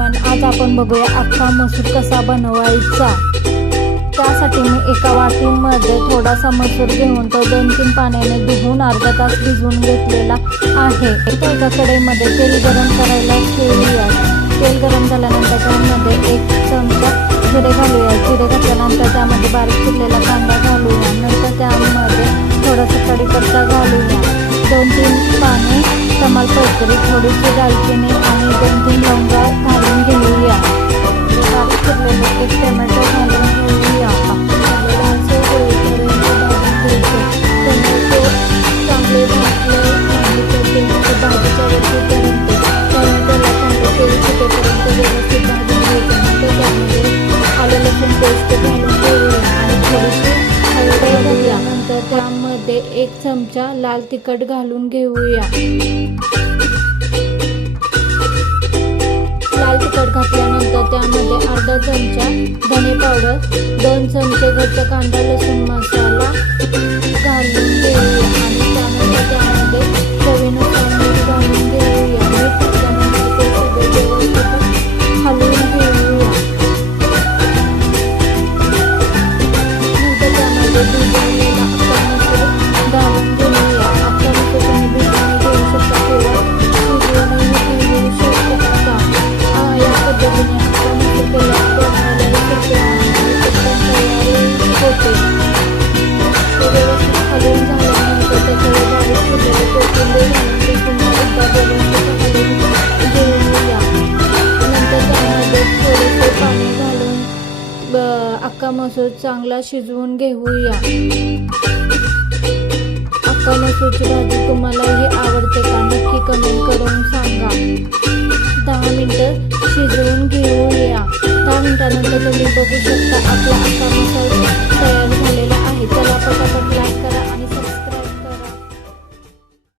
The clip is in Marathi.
एव्हरीवन आज आपण बघूया अख्खा मसूर कसा बनवायचा. त्यासाठी मी एका वाटीमध्ये थोडासा मसूर घेऊन तो दोन तीन पाण्याने धुवून अर्धा तास भिजवून घेतलेला आहे. एका एका कढईमध्ये तेल गरम करायला ठेवूया. तेल गरम झाल्यानंतर त्यामध्ये एक चमचा जिरे घालूया. जिरे घातल्यानंतर त्यामध्ये बारीक चिरलेला कांदा घालूया. नंतर त्यामध्ये थोडासा कढीपत्ता घालूया. दोन तीन पाने तमालपत्री थोडीशी दालचिनी लसूण घालून घेऊया आणि थोडीशी हळद घालूया नंतर त्यामध्ये एक चमचा लाल तिखट घालून घेऊया. लाल तिखट घातल्यानंतर त्यामध्ये अर्धा चमचा धने पावडर दोन चमचे घरचा कांदा लसूण मसाला अख्खा मसूर चांगला शिजवून घेऊया. अख्खा मसूरची भाजी तुम्हालाही आवडते का? नक्की कमेंट करून सांगा. दहा मिनटं शिजवून घेऊया. दहा मिनटानंतर तुम्ही बघू शकता आपला अख्खा तयार